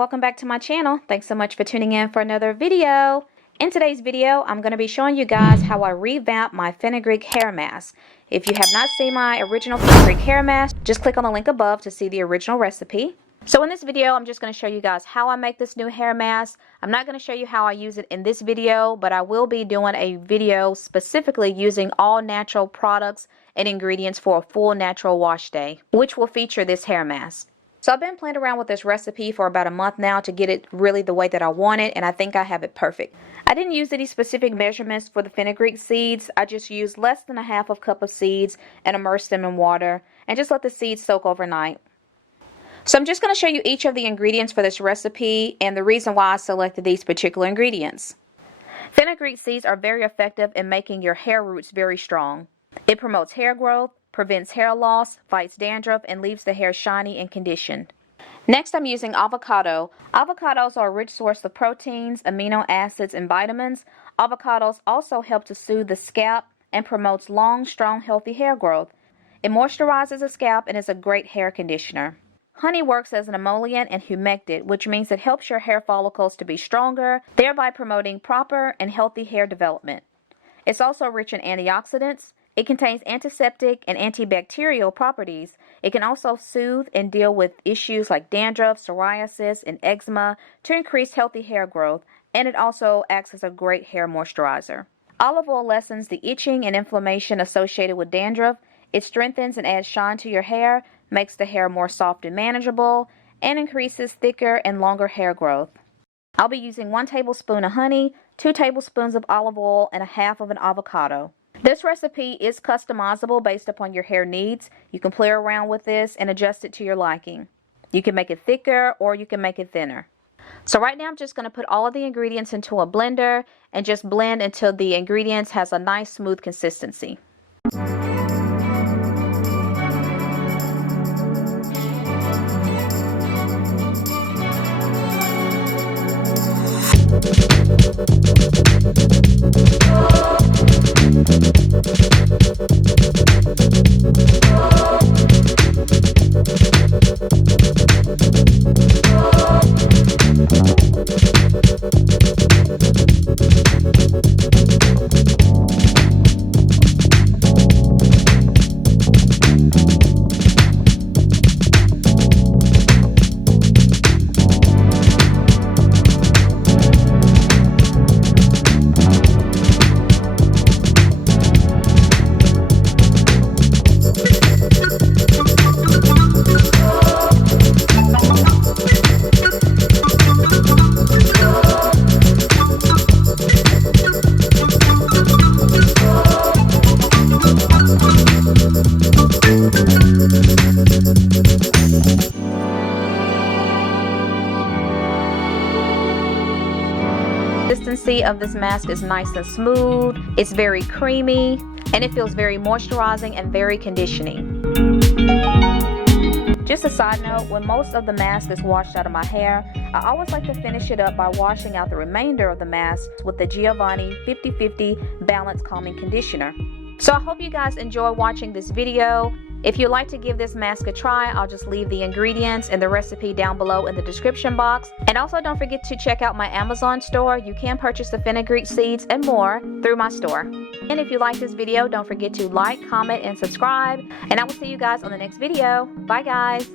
welcome back to my channel. Thanks so much for tuning in for another video. In today's video, I'm going to be showing you guys how I revamp my fenugreek hair mask. If you have not seen my original fenugreek hair mask, just click on the link above to see the original recipe. So in this video, I'm just going to show you guys how I make this new hair mask. I'm not going to show you how I use it in this video, but I will be doing a video specifically using all natural products and ingredients for a full natural wash day, which will feature this hair mask. So I've been playing around with this recipe for about a month now to get it really the way that I want it, and I think I have it perfect. I didn't use any specific measurements for the fenugreek seeds. I just used less than a half of cup of seeds and immersed them in water and just let the seeds soak overnight. So I'm just going to show you each of the ingredients for this recipe and the reason why I selected these particular ingredients. Fenugreek seeds are very effective in making your hair roots very strong. It promotes hair growth, prevents hair loss, fights dandruff, and leaves the hair shiny and conditioned. Next, I'm using avocado. Avocados are a rich source of proteins, amino acids, and vitamins. Avocados also help to soothe the scalp and promotes long, strong, healthy hair growth. It moisturizes the scalp and is a great hair conditioner. Honey works as an emollient and humectant, which means it helps your hair follicles to be stronger, thereby promoting proper and healthy hair development. It's also rich in antioxidants. It contains antiseptic and antibacterial properties. It can also soothe and deal with issues like dandruff, psoriasis, and eczema to increase healthy hair growth, and it also acts as a great hair moisturizer. Olive oil lessens the itching and inflammation associated with dandruff. It strengthens and adds shine to your hair, makes the hair more soft and manageable, and increases thicker and longer hair growth. I'll be using 1 tablespoon of honey, 2 tablespoons of olive oil, and a half of an avocado. This recipe is customizable based upon your hair needs. You can play around with this and adjust it to your liking. You can make it thicker or you can make it thinner. So right now I'm just going to put all of the ingredients into a blender and just blend until the ingredients has a nice smooth consistency. Consistency of this mask is nice and smooth. It's very creamy and it feels very moisturizing and very conditioning. Just a side note, when most of the mask is washed out of my hair, I always like to finish it up by washing out the remainder of the mask with the Giovanni 50/50 Balanced Calming Conditioner. So I hope you guys enjoy watching this video. If you'd like to give this mask a try, I'll just leave the ingredients and the recipe down below in the description box. And also don't forget to check out my Amazon store. You can purchase the fenugreek seeds and more through my store. And if you like this video, don't forget to like, comment, and subscribe. And I will see you guys on the next video. Bye guys.